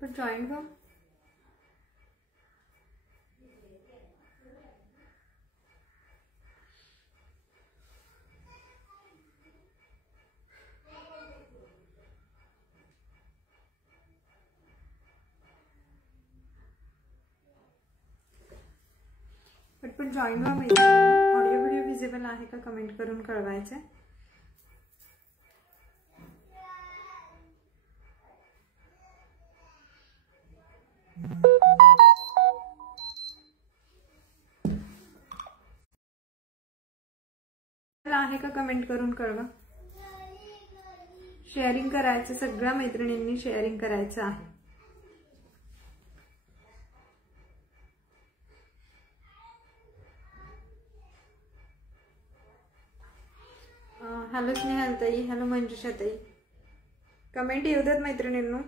पटपट जॉईन व्हा। पटपट जॉईन व्हा मैत्रिणींनो। ऑडिओ व्हिडिओ विजिबल आहे का कमेंट करून कळवायचे। आहे का कमेंट करून कळवा। शेअरिंग करायचं, सगळ्या मैत्रिणींनी शेअरिंग करायचं आहे। हॅलो स्नेहल ताई, हॅलो मंजुषा ताई, कमेंट येऊ देत मैत्रिणींनो।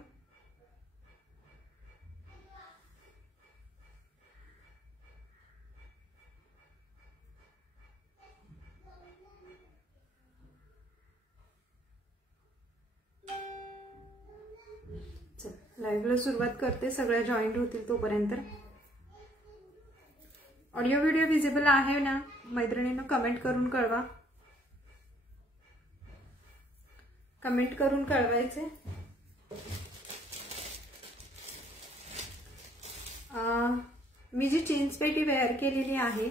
लाईव्हला सुरुवात करते, सगळ्या जॉईंट होतील तोपर्यंत। ऑडिओ व्हिडिओ विजिबल आहे ना मैत्रिणींनो, कमेंट करून कळवा। कमेंट करून कळवायचे। मी जी चिंचपेटी वेअर केलेली आहे,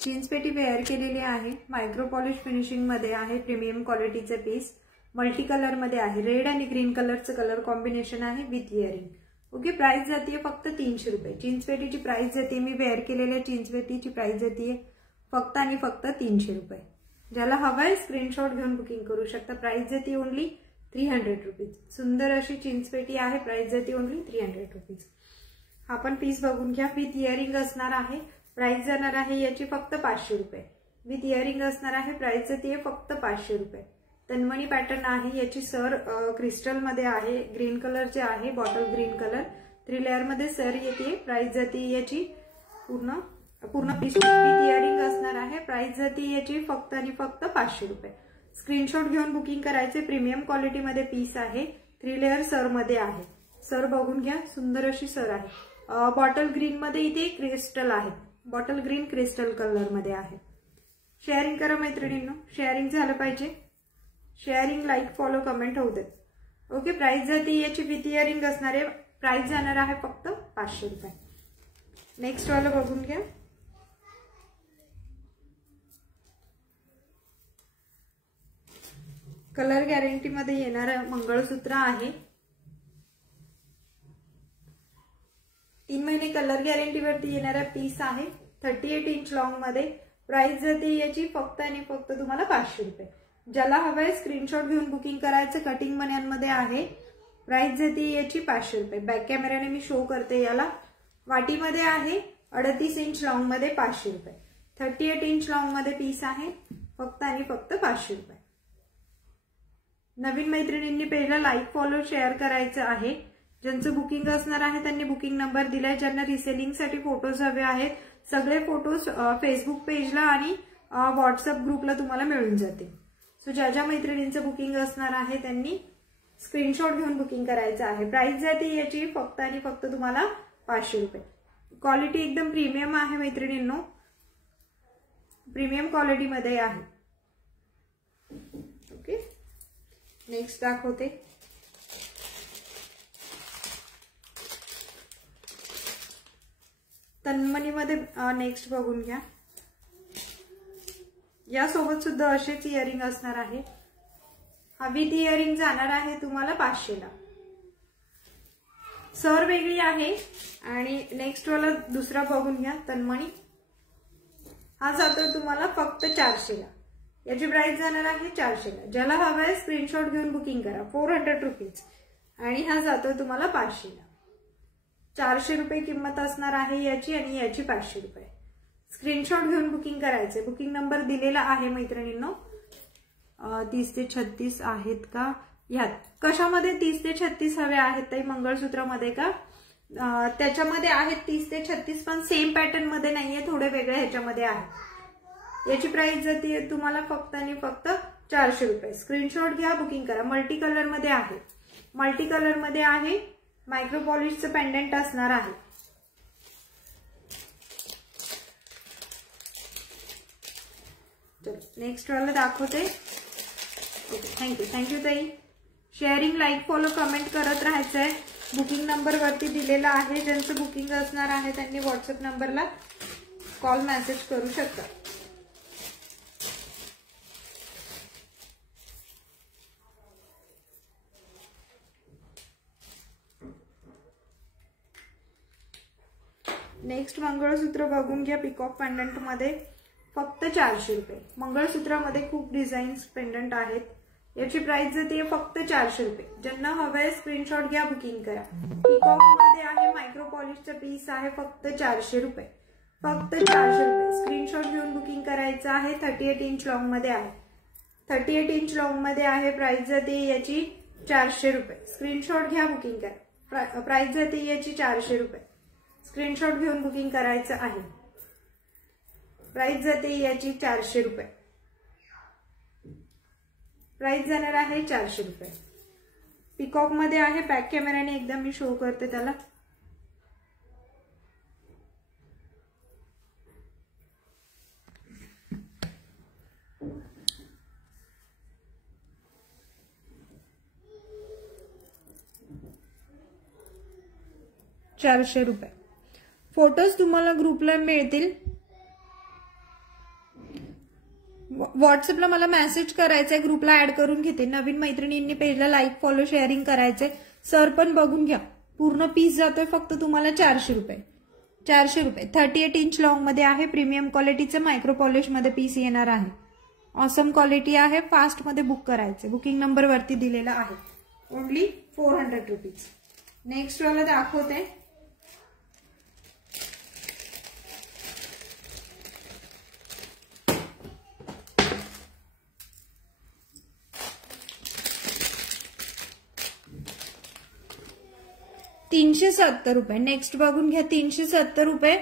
चिंचपेटी वेअर केलेली आहे, मायक्रो पॉलिश फिनिशिंग मध्ये आहे, प्रीमियम क्वालिटीचे पीस, मल्टी कलर मध्ये आहे, रेड आणि ग्रीन कलरचं कलर कॉम्बिनेशन आहे विथ इयरिंग। ओके, प्राइस जाते फक्त 300 रुपये। चिंचपेटीची प्राइस जाते, मी वेअर केलेल्या चिंचपेटीची प्राइस जाते फक्त आणि फक्त 300 रुपये। ज्याला हवाय स्क्रीनशॉट घेऊन बुकिंग करू शकता। प्राइस जाते ओनली 300 रुपीज। सुंदर अशी चिंचपेटी आहे, प्राइस जाते ओनली 300 रुपीज। हा पण पीस बघून घ्या, विथ इयरिंग असणार आहे। प्राइस जाणार आहे याची फक्त 500 रुपये। विथ इयरिंग असणार आहे, प्राइस जाते फक्त 500 रुपये। तन्मणी पॅटर्न आहे, याची सर क्रिस्टल मध्ये आहे, ग्रीन कलरचे आहे, बॉटल ग्रीन कलर, 3 लेअर मध्ये सर येते। प्राइस जाते याची पूर्ण पीस विथ इयरिंग असणार आहे। प्राइस जाते याची फक्त आणि फक्त 500 रुपये। स्क्रीनशॉट घेऊन बुकिंग करायचे। प्रीमियम क्वालिटी मध्ये पीस आहे, 3 लेअर सर मध्ये आहे। सर बघून घ्या, सुंदर अशी सर आहे। बॉटल ग्रीन मध्ये इथे क्रिस्टल आहे, बॉटल ग्रीन क्रिस्टल कलर मध्ये आहे। शेअरिंग करा मैत्रिणींनो, शेअरिंग झालं पाहिजे। शेअरिंग, लाईक, फॉलो, कमेंट होऊ देत। ओके, प्राइस जाते याची विथ इयरिंग असणार आहे। प्राइस जाणार आहे फक्त 500 रुपये। नेक्स्ट वाला बघून घ्या। कलर गॅरंटी मध्ये येणारं मंगळसूत्र आहे। 3 महिने कलर गॅरंटी वरती येणारा पीस आहे, 38 इंच लॉंग मध्ये। प्राइस जाते याची फक्त आणि फक्त तुम्हाला 500 रुपये। ज्याला हवंय स्क्रीनशॉट घेऊन बुकिंग करायचं। कटिंग मण्यांमध्ये आहे, प्राइस जाते याची 500 रुपये। बॅक कॅमेराने मी शो करते याला। वाटीमध्ये आहे, 38 इंच लॉंग मध्ये 500 रुपये। 38 इंच लॉंग मध्ये पीस आहे, फक्त आणि फक्त 500 रुपये। नवीन मैत्रिणींनी पेजला लाईक, फॉलो, शेअर करायचं आहे। ज्यांचं बुकिंग असणार आहे त्यांनी बुकिंग नंबर दिलाय। ज्यांना रिसेलिंगसाठी फोटोज हवे आहेत, सगळे फोटोज फेसबुक पेजला आणि व्हॉट्सअप ग्रुपला तुम्हाला मिळून जातील। सो ज्या ज्या मैत्रिणींचं बुकिंग असणार आहे त्यांनी स्क्रीनशॉट घेऊन बुकिंग करायचं आहे। प्राइस जाते याची फक्त आणि फक्त तुम्हाला 500 रुपये। क्वालिटी एकदम प्रीमियम आहे मैत्रिणींनो, प्रीमियम क्वालिटी मध्ये आहे। ओके, नेक्स्ट दाखवते। तन्मणीमध्ये नेक्स्ट बघून घ्या। यासोबत सुद्धा असेच इयरिंग असणार आहे। हा विथ इयरिंग जाणार आहे तुम्हाला 500 ला। सर वेगळी आहे आणि नेक्स्ट वाला दुसरा बघून घ्या तन्मणी। हा जातोय तुम्हाला फक्त 400 ला। याची प्राइस जाणार आहे 400 ला। ज्याला हवंय स्क्रीनशॉट घेऊन बुकिंग करा, 400 रुपीज। आणि हा जातोय तुम्हाला 500 ला। 400 रुपये किंमत असणार आहे याची आणि याची 500 रुपये। स्क्रीनशॉट घेऊन बुकिंग करायचे। बुकिंग नंबर दिलेला आहे मैत्रिणींनो। 30 ते 36 आहेत का यात? कशामध्ये 30 ते 36 हवे आहेत ताई? मंगळसूत्रामध्ये का? त्याच्यामध्ये आहेत 30 ते 36, पण सेम पॅटर्न मध्ये नाहीये, थोडे वेगळे ह्याच्यामध्ये आहे। याची प्राइस जाते तुम्हाला फक्त आणि फक्त 400 रुपये। स्क्रीनशॉट घ्या, बुकिंग करा। मल्टी कलर मध्ये आहे, मल्टी कलर मध्ये आहे, मायक्रो पॉलिशचं पेंडंट असणार आहे. नेक्स्ट वाला दाखवते. ओके, थँक्यू ताई. शेअरिंग, लाईक, फॉलो, कमेंट करत राहायचंय. बुकिंग नंबर वरती दिलेला आहे. ज्यांचं बुकिंग असणार आहे त्यांनी व्हॉट्सअप नंबरला कॉल मेसेज करू शकता. नेक्स्ट मंगळसूत्र बघून घ्या. पिकॉक पेंडंट मध्ये फक्त 400 रुपये. मंगळसूत्रामध्ये खूप डिझाईन्स पेंडंट आहेत. याची प्राइस जाते फक्त 400 रुपये. ज्यांना हवंय स्क्रीनशॉट घ्या, बुकिंग करा. पिकॉक मध्ये आहे, मायक्रो पॉलिशचं पीस आहे, फक्त 400 रुपये. फक्त 400 रुपये. स्क्रीनशॉट घेऊन बुकिंग करायचं आहे. 38 इंच लॉंग मध्ये आहे. 38 इंच लॉंग मध्ये आहे. प्राइस जाते याची 400 रुपये. स्क्रीनशॉट घ्या, बुकिंग करा. प्राइस जाते याची 400 रुपये. स्क्रीनशॉट घेऊन बुकिंग करायचं आहे. प्राइस जाते याची 400 रुपये. प्राइस जाणार आहे 400 रुपये. पिकॉक मध्ये आहे. बॅक कॅमेराने एकदा मी शो करते त्याला. ₹400. फोटोज तुम्हाला ग्रुपला मिळतील. व्हॉट्सअपला मला मेसेज करायचंय, ग्रुपला ऍड करून घेते. नवीन मैत्रिणींनी पेजला लाईक, फॉलो, शेअरिंग करायचंय. सर पण बघून घ्या. पूर्ण पीस जातोय फक्त तुम्हाला 400 रुपये. 400 रुपये. 38 इंच लॉंग मध्ये आहे. प्रीमियम क्वालिटीचं मायक्रो पॉलिश मध्ये पीस येणार आहे. ऑसम क्वालिटी आहे. फास्ट मध्ये बुक करायचे. बुकिंग नंबर वरती दिलेला आहे. ओनली 400 रुपीज. नेक्स्ट वाला दाखवते. ₹370. नेक्स्ट बघून घ्या. 370 रुपये.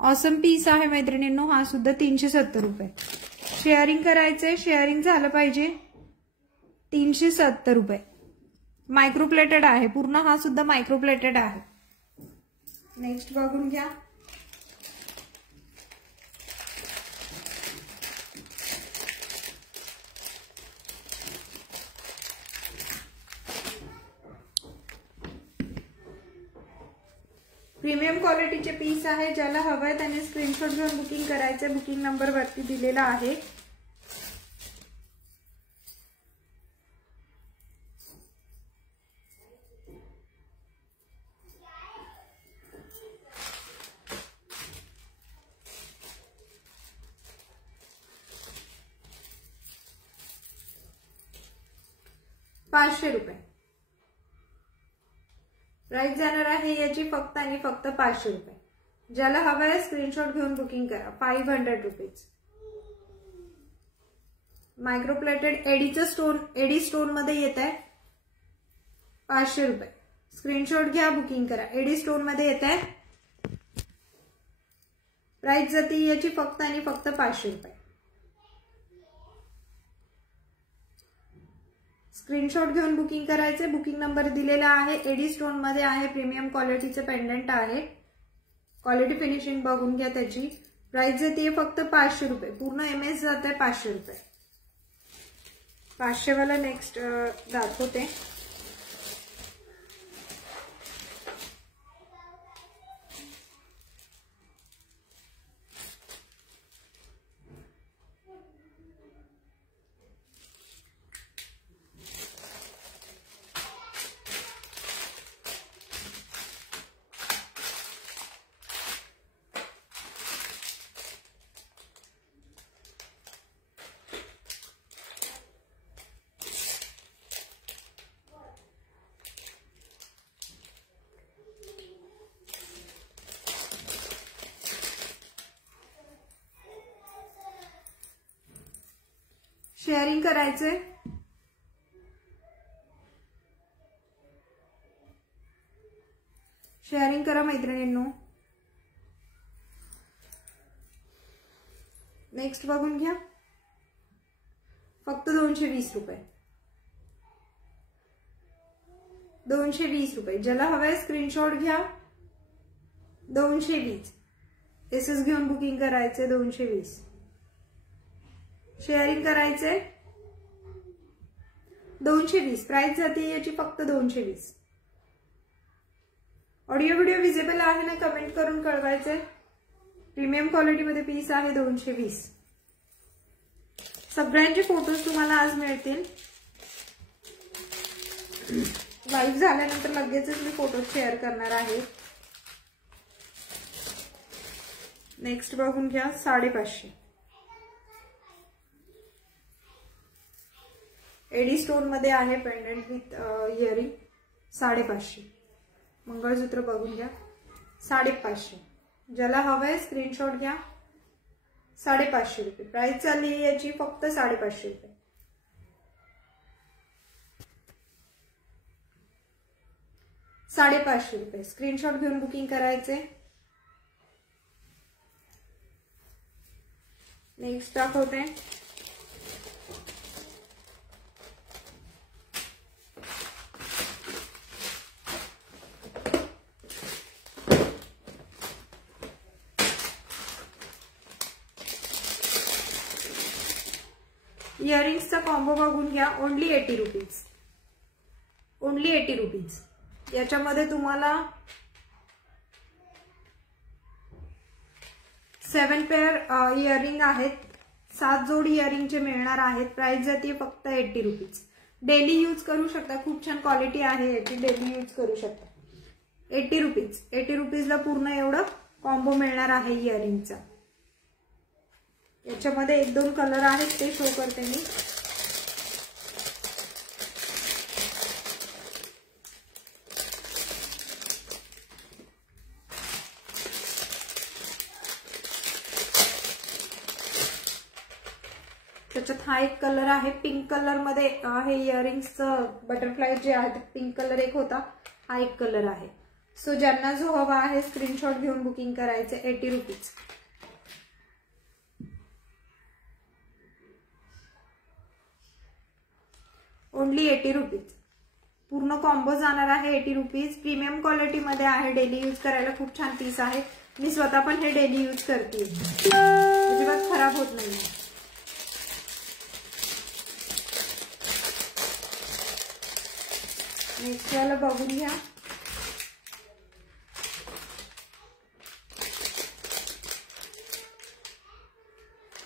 ऑसम पीस आहे मैत्रिणींनो. हा सुद्धा 370 रुपये. शेअरिंग करायचंय. शेअरिंग झालं पाहिजे. 370 रुपये. मायक्रोप्लेटेड आहे पूर्ण. हा सुद्धा मायक्रोप्लेटेड आहे. नेक्स्ट बघून घ्या. प्रीमियम क्वालिटीचे पीस आहे. ज्याला हवंय त्याने स्क्रीनशॉट घेऊन बुकिंग करायचे. बुकिंग नंबर वरती दिलेला आहे. ₹500. प्राइस जाणार आहे याची फक्त आणि फक्त 500 रुपये. ज्याला हवंय स्क्रीनशॉट घेऊन बुकिंग करा. 500 रुपीज. मायक्रोप्लेटेड एडीचं स्टोन, एडी स्टोन मध्ये येत आहे. 500 रुपये. स्क्रीनशॉट घ्या, बुकिंग करा. एडी स्टोन मध्ये येत आहे. प्राइस जाते याची फक्त आणि फक्त 500 रुपये. स्क्रीनशॉट घेऊन बुकिंग करायचे. बुकिंग नंबर दिलेला आहे. एडी स्टोन मध्ये आहे. प्रीमियम क्वालिटीचं पेंडंट आहे. क्वालिटी फिनिशिंग बघून घ्या त्याची. प्राइस जाते फक्त 500 रुपये. पूर्ण MS जात आहे 500 रुपये. 500 वाला नेक्स्ट दाखवते. शेअरिंग करायचंय. शेअरिंग करा मैत्रिणींनो. नेक्स्ट बघून घ्या. फक्त 220 रुपये. 220 रुपये. ज्याला हवाय स्क्रीनशॉट घ्या. 220 एसएस घेऊन बुकिंग करायचे. 220 शेअरिंग करायचे. 220 प्राइस जाते याची फक्त 220. ऑडिओ व्हिडिओ विजिबल आहे ना कमेंट करून कळवायचे. प्रीमियम क्वालिटीमध्ये पीस आहे. 220. सगळ्यांचे फोटोज तुम्हाला आज मिळतील. लाईव्ह झाल्यानंतर लगेचच मी फोटो शेअर करणार आहे. नेक्स्ट बघून घ्या. 550 एडी स्टोन मध्ये आहे. Pendant with earring. 550. मंगळसूत्र बघून घ्या. 550. ज्याला हवंय स्क्रीनशॉट घ्या. 550 रुपये प्राइस चालली याची फक्त 550 रुपये. 550 रुपये स्क्रीनशॉट घेऊन बुकिंग करायचे. नेक्स्ट दाखवते. इयरिंग्सचा कॉम्बो बघून घ्या. ओनली 80 रुपीज. ओनली 80 रुपीज. याच्यामध्ये तुम्हाला 7 पेअर इयरिंग आहेत. 7 जोड इयरिंगचे मिळणार आहेत. प्राइस जाते फक्त 80 रुपीज. डेली यूज करू शकता. खूप छान क्वालिटी आहे याची. डेली यूज करू शकता. 80 रुपीज. 80 रुपीजला पूर्ण एवढं कॉम्बो मिळणार आहे इयरिंगचा. याच्यामध्ये 1-2 कलर आहेत ते शो करते मी. त्याच्यात हा एक कलर आहे. पिंक कलर मध्ये हे इयरिंग्सचं बटरफ्लाय जे आहे पिंक कलर एक होता. हा एक कलर आहे. सो ज्यांना जो हवा आहे स्क्रीनशॉट घेऊन बुकिंग करायचे. 80 रुपीज. ओनली 80 रुपीज. पूर्ण कॉम्बो जाणार आहे 80 रुपीज. प्रीमियम क्वालिटी मध्ये आहे. डेली यूज करायला खूप छान पीस आहे. मी स्वतः पण हे डेली यूज करते. अजिबात खराब होत नाही. नेक्स्ट वाला बघून घ्या.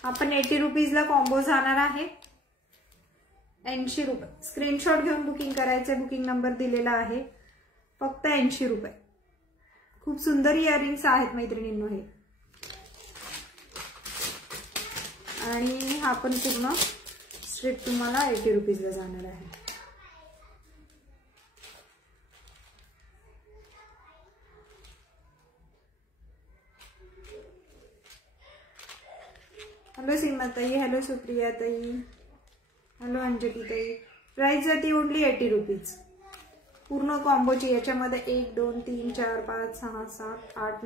आपण 80 रुपीजला कॉम्बो जाणार आहे. 80 रुपये. स्क्रीनशॉट घेऊन बुकिंग करायचे. बुकिंग नंबर दिलेला आहे. फक्त 80 रुपये. खूप सुंदर इयरिंग्स आहेत मैत्रिणींनो हे. आणि हा पण पूर्ण स्ट्रेट तुम्हाला 80 रुपीजला जाणार आहे. हॅलो सीमाताई. हॅलो सुप्रियाताई. हॅलो अंजली ताई. प्राइस जाती ओनली 80 रुपीज. पूर्ण कॉम्बोची. याच्यामध्ये 1 2 3 4 5 6 7 8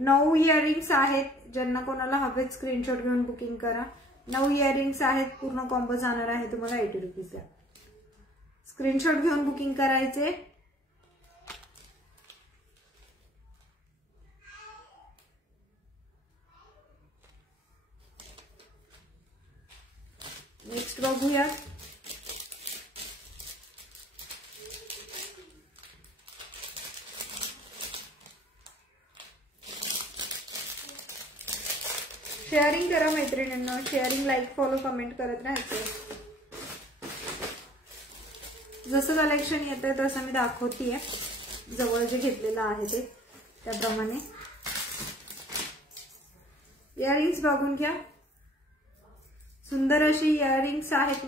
9 इयरिंग्स आहेत. ज्यांना कोणाला हवेत स्क्रीनशॉट घेऊन बुकिंग करा. 9 इयरिंग्स आहेत. पूर्ण कॉम्बो जाणार आहे तुम्हाला 80 रुपीजला. स्क्रीनशॉट घेऊन बुकिंग करायचे. नेक्स्ट बघूया. शेअरिंग करा मैत्रिणींना. शेअरिंग, लाईक, फॉलो, कमेंट करत राहायचं. जसं कलेक्शन येतंय तसं मी दाखवतीये. जवळ जे घेतलेलं आहे ते त्याप्रमाणे. इयरिंग्स बघून घ्या. सुंदर अशी इयरिंग्स आहेत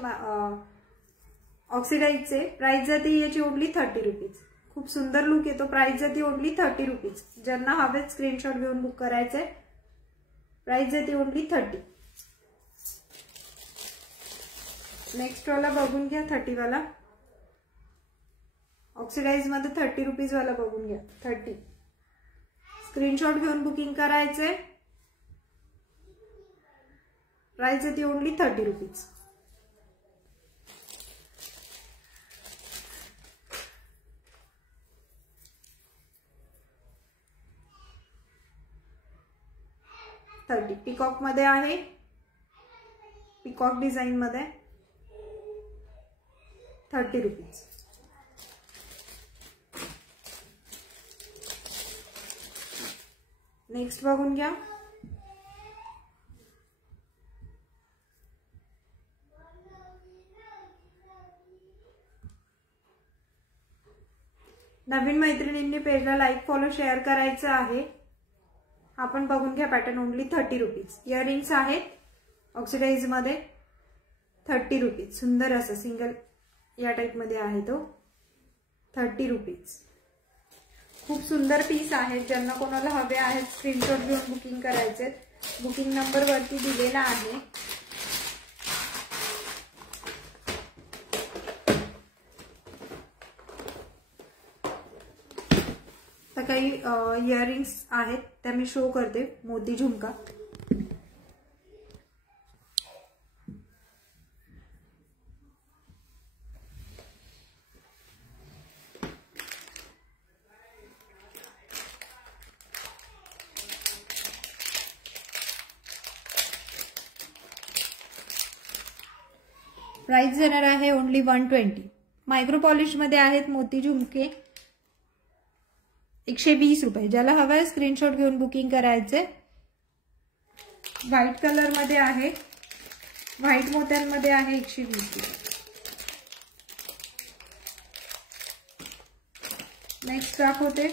ऑक्सिडाइजचे. प्राइस जाते याची ओनली 30 रुपीज. खूप सुंदर लुक येतो. प्राइस जाते ओनली 30 रुपीज. ज्यांना हवेत स्क्रीनशॉट घेऊन बुक करायचे. प्राइस जाते ओनली 30. नेक्स्ट वाला बघून घ्या. 30 वाला ऑक्सिडाइज मध्ये 30 रुपीज वाला बघून घ्या. 30. स्क्रीनशॉट घेऊन बुकिंग करायचे. प्राइस जाते ओनली 30 रुपीज. 30. पिकॉक मध्ये आहे, पिकॉक डिझाईन मध्ये 30 रुपीज. नेक्स्ट बघून घ्या. नवीन मैत्रिणींनी पेजला लाईक फॉलो शेअर करायचं आहे. आपण बघून घ्या पॅटर्न. Only 30 rupees. इयरिंग्स आहेत ऑक्सिडाइज मध्ये 30 रुपीज. सुंदर असं सिंगल या टाइप मध्ये आहे तो 30 रुपीज. खूप सुंदर पीस आहेत. ज्यांना कोणाला हवे आहेत स्क्रीनशॉट घेऊन बुकिंग करायचे. बुकिंग नंबर वरती दिलेला आहे. तर काही इयरिंग्स आहेत त्या मी शो करते. मोती झुमका प्राइस देणार आहे ओनली 120. मायक्रो पॉलिश मध्ये आहेत मोती झुमके 120 रुपये. ज्याला हवंय स्क्रीनशॉट घेऊन बुकिंग करायचे. व्हाईट कलर मध्ये आहे, व्हाईट मोत्यांमध्ये आहे 120 रुपये. नेक्स्ट दाखवते.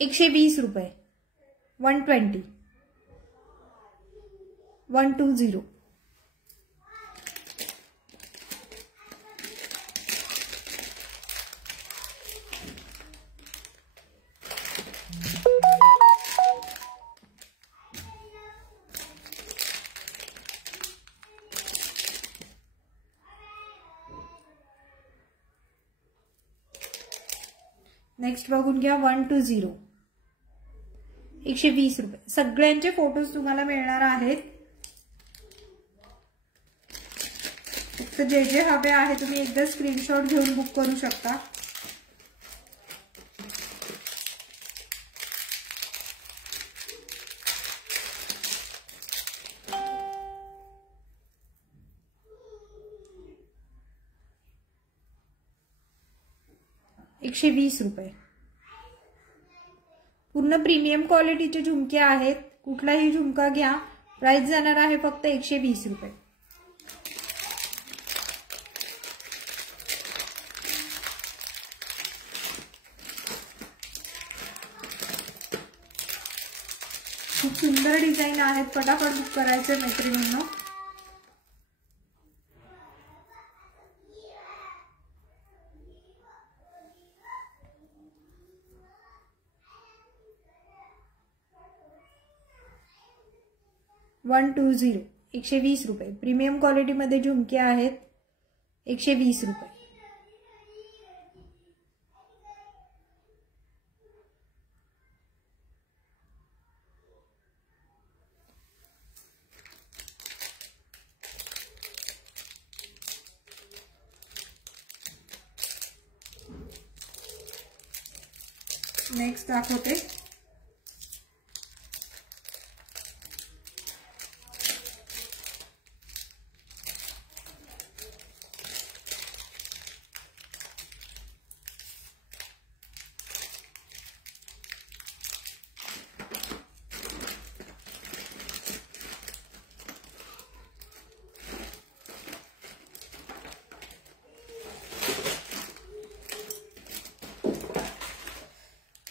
₹120 120 120. नेक्स्ट बघून घ्या 120 120 रुपये. सगळ्यांचे फोटोज तुम्हाला मिळणार आहेत. फक्त जे जे हवे आहे तुम्ही एकदा स्क्रीनशॉट घेऊन बुक करू शकता. ₹120. पूर्ण प्रीमियम क्वालिटीचे झुमके आहेत. कुठलाही झुमका घ्या. प्राइस जाणार आहे फक्त ₹120. खूप सुंदर डिझाईन आहेत. फटाफट बुक करायचे मैत्रिणींनो. ₹120 प्रीमियम क्वालिटी मध्ये झुमके आहेत. ₹120. नेक्स्ट दाखवते.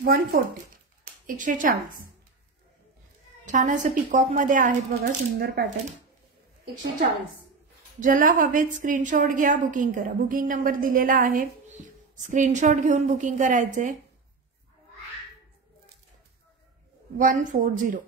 $140 140. छान असं पिकॉक मध्ये आहेत बघा. सुंदर पॅटर्न 140. ज्याला हवेत स्क्रीनशॉट घ्या, बुकिंग करा. बुकिंग नंबर दिलेला आहे. स्क्रीनशॉट घेऊन बुकिंग करायचे. 140.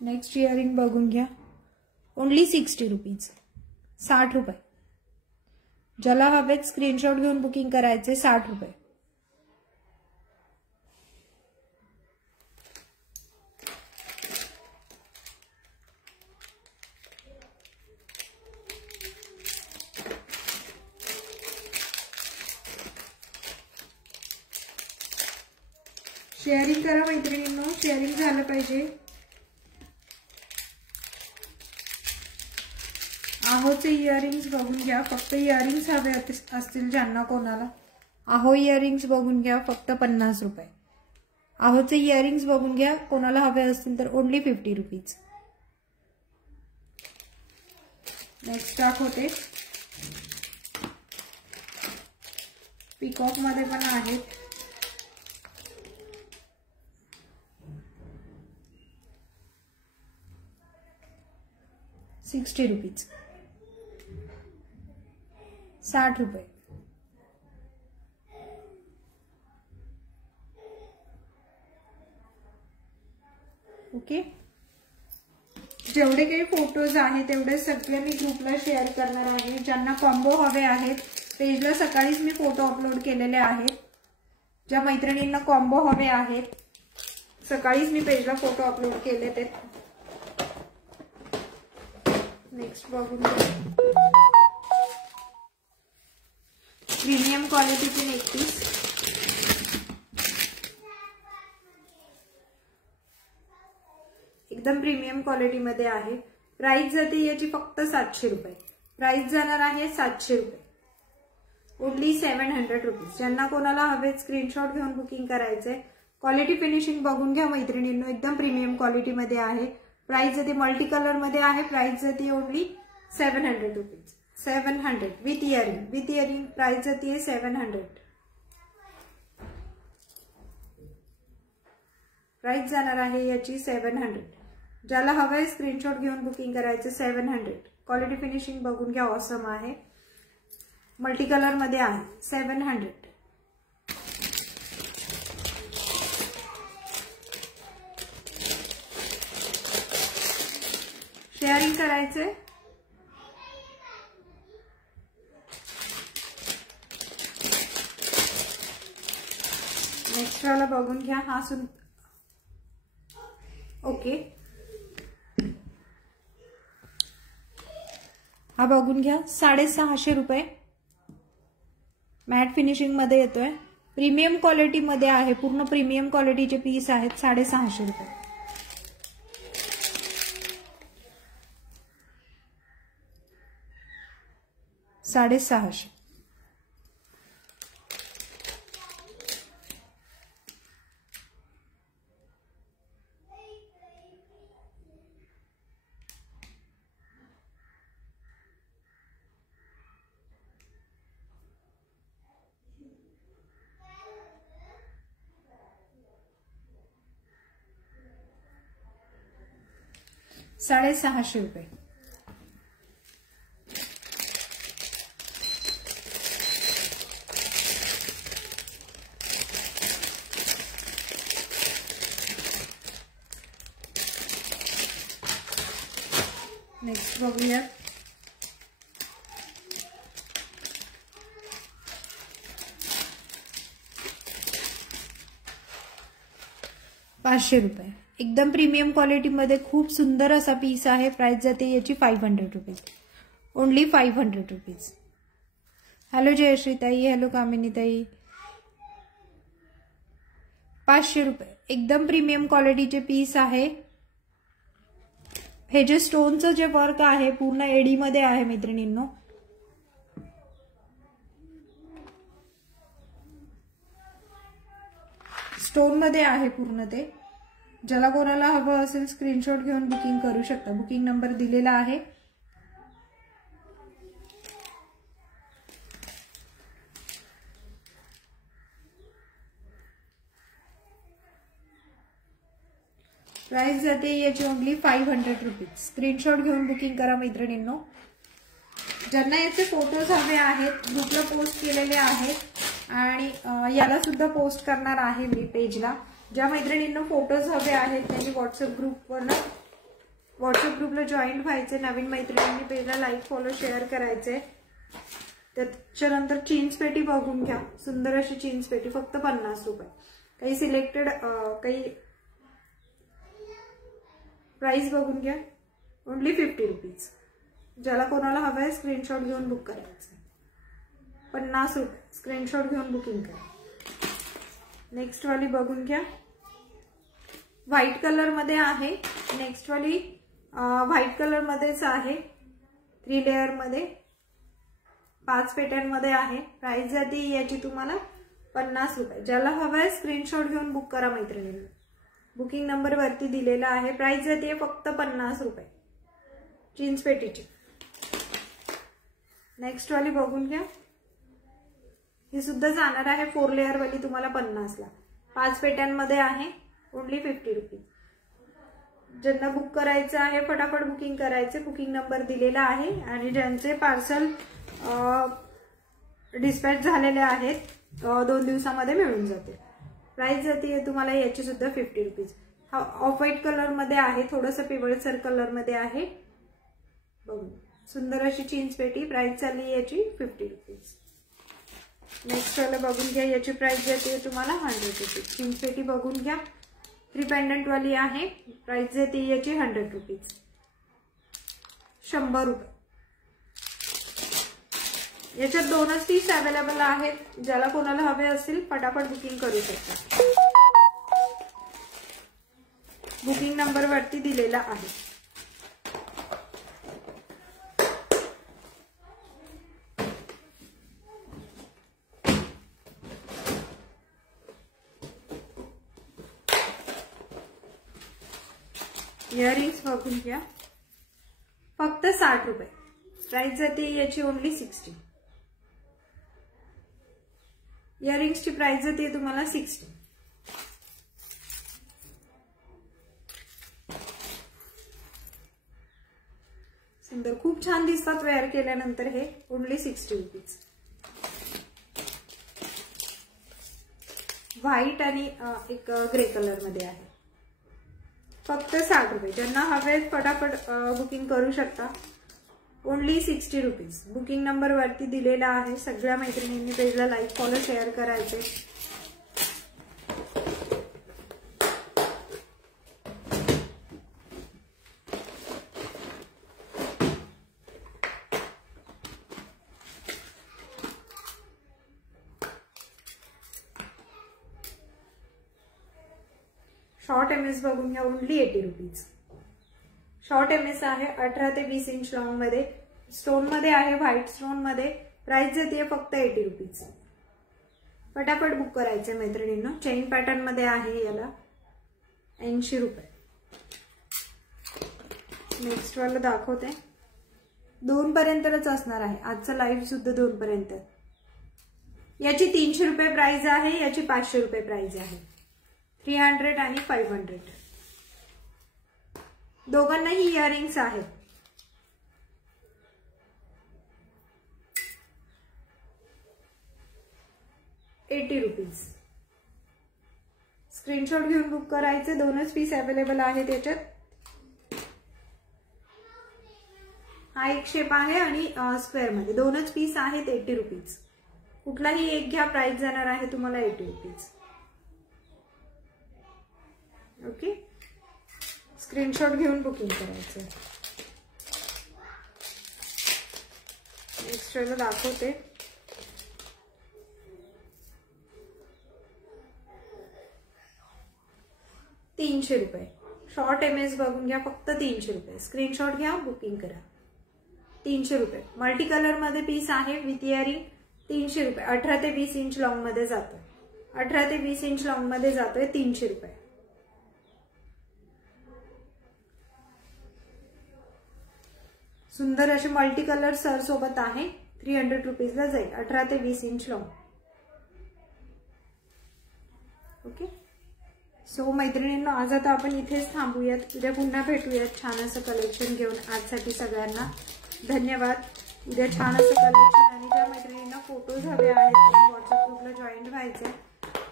नेक्स्ट इयरिंग बघून घ्या, ओनली 60 रुपीज, 60 रुपये. ज्याला हवेत स्क्रीनशॉट घेऊन बुकिंग करायचे, 60 रुपये. शेअरिंग करा मैत्रिणींनो, शेअरिंग झालं पाहिजे. आहोचे इयरिंग्स बघून घ्या, फक्त इयरिंग्स हवे असतील ज्यांना कोणाला, आहो इयरिंग्स बघून घ्या, फक्त 50 रुपये. आहोचे इयरिंग्स बघून घ्या, कोणाला हवे असतील तर ओनली 50 रुपीज. नेक्स्ट दाखवते, पिकॉक मध्ये पण आहेत. ₹60, 60 रुपये. ओके, जेवढे काही फोटोज आहेत तेवढे सगळे मी ग्रुपला शेअर करणार आहे. ज्यांना कॉम्बो हवे आहेत, पेजला सकाळीच मी फोटो अपलोड केलेले आहेत. ज्या मैत्रिणींना कॉम्बो हवे आहेत, सकाळीच मी पेजला फोटो अपलोड केले ते. नेक्स्ट बघून प्रीमियम क्वालिटीचे नेकपीस, एकदम प्रीमियम क्वालिटी मध्ये आहे. प्राइस जाते याची फक्त 700 रुपये. प्राइस जाणार आहे 700 रुपये, ओनली 700 रुपीज. ज्यांना कोणाला हवे स्क्रीनशॉट घेऊन बुकिंग करायचंय. क्वालिटी फिनिशिंग बघून घ्या मैत्रिणींनो, एकदम प्रीमियम क्वालिटी मध्ये आहे. प्राइस जाते मल्टी कलर मध्ये आहे. प्राइस जाते ओनली 700 रुपीज, 700 with earring. With earring price जाते 700. प्राइस जाणार आहे याची 700. ज्याला हवंय स्क्रीनशॉट घेऊन बुकिंग करायचं, 700. क्वालिटी फिनिशिंग बघून घ्या, ऑसम आहे. मल्टी कलर मध्ये आहे, 700. शेअरिंग करायचंय. नेक्स्ट वाला बघून घ्या, हा ओके, हा बघून घ्या, 650 रुपये. मॅट फिनिशिंग मध्ये येतोय. प्रीमियम क्वालिटी मध्ये आहे, पूर्ण प्रीमियम क्वालिटीचे पीस आहेत. 650 रुपये. $650. ₹650. नेक्स्ट बघूया, ₹500. एकदम प्रीमियम क्वालिटी मध्ये खूप सुंदर असा पीस आहे. प्राइस जाते याची 500 rupees, only 500 rupees. Hello Jayashree ताई, हॅलो कामिनी ताई. 500 रुपये. एकदम प्रीमियम क्वालिटीचे पीस आहे. हे जे स्टोनचं जे वर्क आहे पूर्ण एडी मध्ये आहे मैत्रिणींनो. स्टोन मध्ये आहे पूर्ण ते. ज्याला कोणाला हवं असेल स्क्रीनशॉट घेऊन बुकिंग करू शकता. बुकिंग नंबर दिलेला आहे. प्राइस जाते याची ओनली 500 रुपीज. स्क्रीनशॉट घेऊन बुकिंग करा मैत्रिणींनो. ज्यांना याचे फोटोज हवे आहेत ग्रुपला पोस्ट केलेले आहेत आणि याला सुद्धा पोस्ट करणार आहे मी पेजला. ज्या मैत्रिणींना फोटोज हवे आहेत त्यांनी व्हॉट्सअप ग्रुपवर व्हॉट्सअप ग्रुपला जॉईन व्हायचे, नवीन मैत्रिणींनी पेजला लाईक फॉलो शेअर करायचे। त्याच्यानंतर जीन्स पेटी बघून घ्या, सुंदर अशी जीन्स पेटी फक्त 50 रुपये। काही सिलेक्टेड काही प्राइस बघून घ्या, ओनली 50 रुपीज। ज्याला कोणाला हवं आहे स्क्रीनशॉट घेऊन बुक करायचं, 50 रुपये स्क्रीनशॉट घेऊन बुकिंग करा। नेक्स्ट वाली बघून घ्या, व्हाईट कलर मध्ये आहे। नेक्स्ट वाली व्हाईट कलर मध्येच आहे, 3 लेअर मध्ये 5 पेट्यांमध्ये आहे। प्राइस जाते याची तुम्हाला 50 रुपये। ज्याला हवं आहे स्क्रीनशॉट घेऊन बुक करा मैत्रिणींनी, बुकिंग नंबर वरती दिलेला आहे। प्राइस जाते फक्त 50 रुपये जीन्स पेटीची। नेक्स्ट वाली बघून घ्या, ही सुद्धा जाणार आहे 4 लेअर वाली तुम्हाला 50 ला, 5 पेट्यांमध्ये आहे, ओनली 50 रुपीज। ज्यांना बुक करायचं आहे फटाफट बुकिंग करायचे, बुकिंग नंबर दिलेला आहे। आणि ज्यांचे पार्सल डिस्पॅच झालेले आहेत 2 दिवसामध्ये मिळून जाते। प्राइस जाते तुम्हाला याची सुद्धा 50 रुपीज। हा ऑफ व्हाईट कलर मध्ये आहे, थोडंसं पिवळसर कलर मध्ये आहे। बघू सुंदर अशी जीन्स पेटी, प्राइस चालली याची 50 रुपीज। नेक्स्ट वाला बघून घ्या, याची प्राइस जाते तुम्हाला 100 रुपीज। जीन्स पेटी बघून घ्या, 3 पेंडंट वाली आहे, प्राइस जाते याची 100 रुपीज, 100 रुपये। याच्यात 2च पीस अवेलेबल आहेत, ज्याला कोणाला हवे असतील फटाफट बुकिंग करू शकता। बुकिंग नंबर वरती दिलेला आहे। इयरिंग्स बघून घ्या, फक्त 60 रुपये। प्राइस जाते याची ओनली 60। इयरिंग्सची प्राइस जाते तुम्हाला 60। सुंदर खूप छान दिसतात वेअर केल्यानंतर, हे ओनली 60 रुपीज। व्हाईट आणि एक ग्रे कलर मध्ये आहे, फक्त 60 रुपये। ज्यांना हवे फटाफट बुकिंग करू शकता, ओनली 60 रुपीज। बुकिंग नंबर वरती दिलेला आहे। सगळ्या मैत्रिणींनी पेजला लाईक फॉलो शेअर करायचे। शॉर्ट एमएस बघून घ्या, ओनली 80 रुपीज। शॉर्ट एमएस आहे, 18 ते 20 इंच लॉंग मध्ये, स्टोन मध्ये आहे, व्हाईट स्टोन मध्ये। प्राइस जाते फक्त 80 रुपीज। फटाफट बुक करायचे मैत्रिणींना। चेन पॅटर्न मध्ये आहे, याला 80 रुपये। नेक्स्ट वाला दाखवते, 2 पर्यंतच असणार आहे आजचा लाईव्ह सुद्धा, 2 पर्यंत। याची 300 रुपये प्राइस आहे, याची 500 रुपये प्राइस आहे। 300 आणि 500 दोघांनाही इयरिंग्स आहेत। ₹80 रुपीज। स्क्रीनशॉट घेऊन बुक करायचे, 2च पीस अवेलेबल आहेत याच्यात। हा एक शेप आहे आणि स्क्वेअर मध्ये 2च पीस आहेत, 80 रुपीज। कुठलाही एक घ्या, प्राइस जाणार आहे तुम्हाला 80 रुपीज। ओके, स्क्रीनशॉट घेऊन बुकिंग करायचं। नेक्स्ट वाला दाखवते, ₹300। शॉर्ट एमएस बघून घ्या, फक्त 300 रुपये। स्क्रीनशॉट घ्या, बुकिंग करा। 300 रुपये। मल्टी कलर मध्ये पीस आहे विथ इयरिंग, 300 रुपये। 18 ते 20 इंच लॉंग मध्ये जातोय, 18 ते 20 इंच लॉंग मध्ये जातोय, 300 रुपये। सुंदर असे मल्टी कलर सर सोबत आहे, 300 रुपीजला जाईल, 18 ते 20 इंच लॉंग। ओके, सो मैत्रिणींनो आज आता आपण इथेच थांबूयात, उद्या पुन्हा भेटूयात छान असं कलेक्शन घेऊन। आजसाठी सगळ्यांना धन्यवाद। उद्या छान असं कलेक्शन, आणि ज्या मैत्रिणींना फोटोज हवे आहेत त्यांनी व्हॉट्सअप ग्रुपला जॉईन व्हायचं।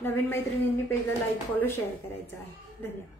नवीन मैत्रिणींनी पेजला लाईक फॉलो शेअर करायचं आहे। धन्यवाद।